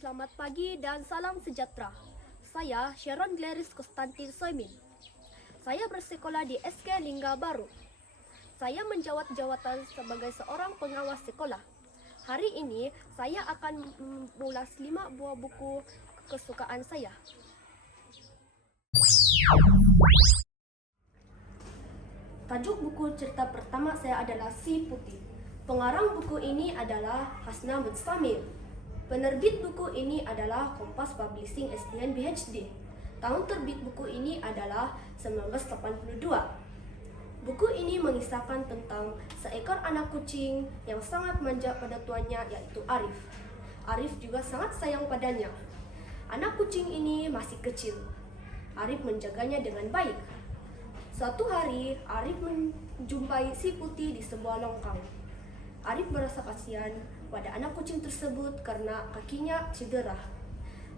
Selamat pagi dan salam sejahtera. Saya Sharon Gladys Konstantin Soimin. Saya bersekolah di SK Lingga Baru. Saya menjawat jawatan sebagai seorang pengawas sekolah. Hari ini saya akan mengulas 5 buah buku kesukaan saya. Tajuk buku cerita pertama saya adalah Si Putih. Pengarang buku ini adalah Hasna Mutsamil. Penerbit buku ini adalah Kompas Publishing SDN BHD. Tahun terbit buku ini adalah 1982. Buku ini mengisahkan tentang seekor anak kucing yang sangat manja pada tuannya, yaitu Arif. Arif juga sangat sayang padanya. Anak kucing ini masih kecil. Arif menjaganya dengan baik. Suatu hari, Arif menjumpai Si Putih di sebuah longkang. Arif merasa kasihan pada anak kucing tersebut karena kakinya cedera.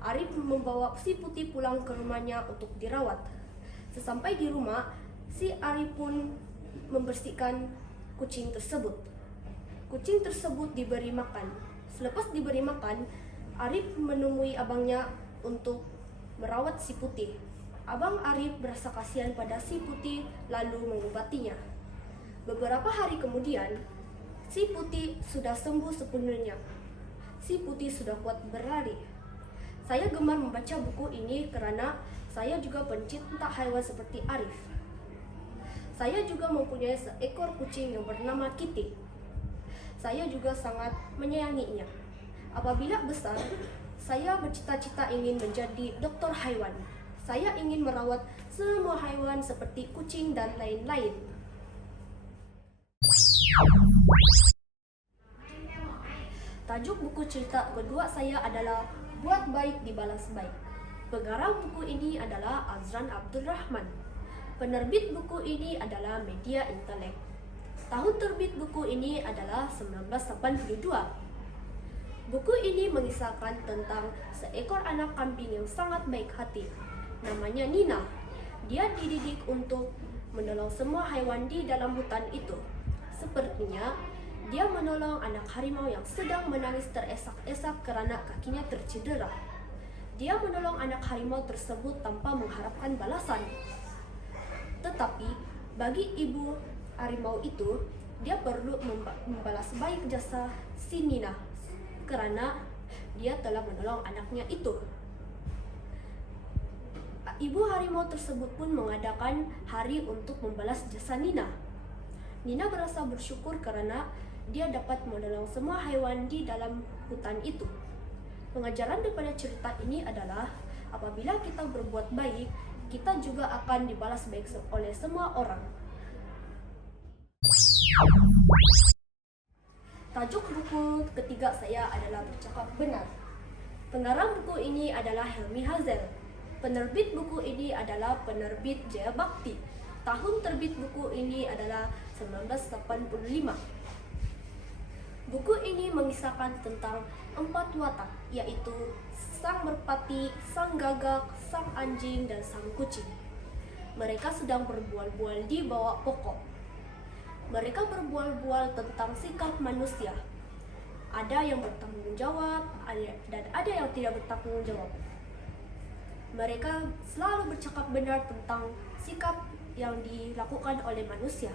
Arif membawa Si Putih pulang ke rumahnya untuk dirawat. Sesampai di rumah, si Arif pun membersihkan kucing tersebut. Kucing tersebut diberi makan. Selepas diberi makan, Arif menemui abangnya untuk merawat Si Putih. Abang Arif berasa kasihan pada Si Putih lalu mengobatinya. Beberapa hari kemudian, Si Putih sudah sembuh sepenuhnya. Si Putih sudah kuat berlari. Saya gemar membaca buku ini karena saya juga pencinta hewan seperti Arif. Saya juga mempunyai seekor kucing yang bernama Kitty. Saya juga sangat menyayanginya. Apabila besar, saya bercita-cita ingin menjadi dokter hewan. Saya ingin merawat semua hewan seperti kucing dan lain-lain. Tajuk buku cerita kedua saya adalah Buat Baik Dibalas Baik. Pengarang buku ini adalah Azran Abdul Rahman. Penerbit buku ini adalah Media Intelek. Tahun terbit buku ini adalah 1982. Buku ini mengisahkan tentang seekor anak kambing yang sangat baik hati. Namanya Nina. Dia dididik untuk menolong semua hewan di dalam hutan itu. Sepertinya, dia menolong anak harimau yang sedang menangis teresak-esak karena kakinya tercedera. Dia menolong anak harimau tersebut tanpa mengharapkan balasan. Tetapi, bagi ibu harimau itu, dia perlu membalas baik jasa si Nina karena dia telah menolong anaknya itu. Ibu harimau tersebut pun mengadakan hari untuk membalas jasa Nina. Nina berasa bersyukur karena dia dapat menolong semua hewan di dalam hutan itu. Pengajaran daripada cerita ini adalah apabila kita berbuat baik, kita juga akan dibalas baik oleh semua orang. Tajuk buku ketiga saya adalah Bercakap Benar. Pengarang buku ini adalah Helmi Hazel. Penerbit buku ini adalah penerbit Jaya Bakti. Tahun terbit buku ini adalah 1985. Buku ini mengisahkan tentang 4 watak, yaitu sang merpati, sang gagak, sang anjing, dan sang kucing. Mereka sedang berbual-bual di bawah pokok. Mereka berbual-bual tentang sikap manusia. Ada yang bertanggung jawab, dan ada yang tidak bertanggung jawab. Mereka selalu bercakap benar tentang sikap yang dilakukan oleh manusia.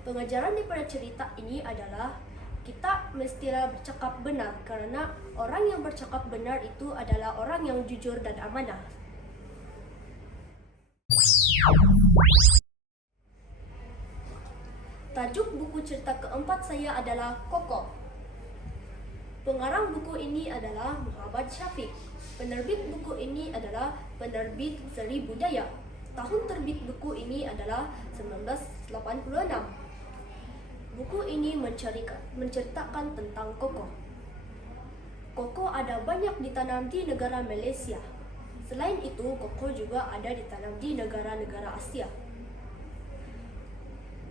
Pengajaran daripada cerita ini adalah kita mestilah bercakap benar karena orang yang bercakap benar itu adalah orang yang jujur dan amanah. Tajuk buku cerita keempat saya adalah Koko. Pengarang buku ini adalah Muhammad Syafiq. Penerbit buku ini adalah penerbit Seri Budaya. Tahun terbit buku ini adalah 1986. Buku ini menceritakan tentang koko. Koko ada banyak ditanam di negara Malaysia. Selain itu, koko juga ada ditanam di negara-negara Asia.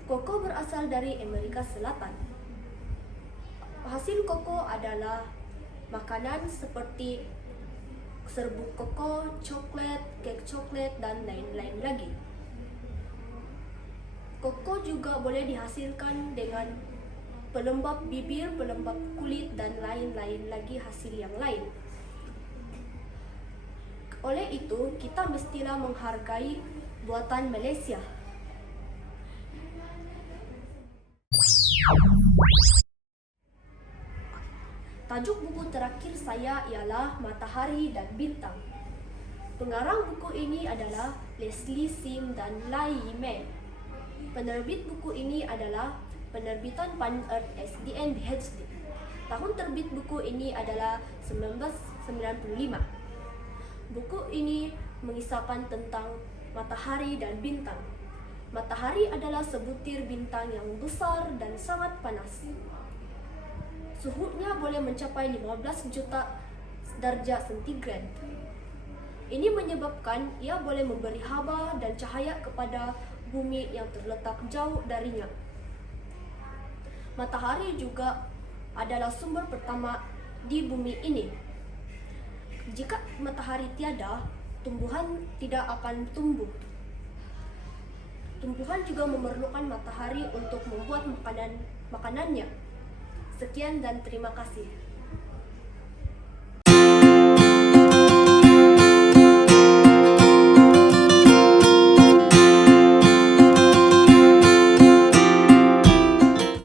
Koko berasal dari Amerika Selatan. Hasil koko adalah makanan seperti serbuk koko, coklat, kek coklat, dan lain-lain lagi. Koko juga boleh dihasilkan dengan pelembab bibir, pelembab kulit, dan lain-lain lagi hasil yang lain. Oleh itu, kita mestilah menghargai buatan Malaysia. Tajuk buku terakhir saya ialah Matahari dan Bintang. Pengarang buku ini adalah Leslie Sim dan Lai Yimeng. Penerbit buku ini adalah penerbitan Pan Earth SDN BHD. Tahun terbit buku ini adalah 1995. Buku ini mengisahkan tentang matahari dan bintang. Matahari adalah sebutir bintang yang besar dan sangat panas. Suhunya boleh mencapai 15 juta darjah sentigrad. Ini menyebabkan ia boleh memberi haba dan cahaya kepada bumi yang terletak jauh darinya. Matahari juga adalah sumber pertama di bumi ini. Jika matahari tiada, tumbuhan tidak akan tumbuh. Tumbuhan juga memerlukan matahari untuk membuat makanannya. Sekian dan terima kasih.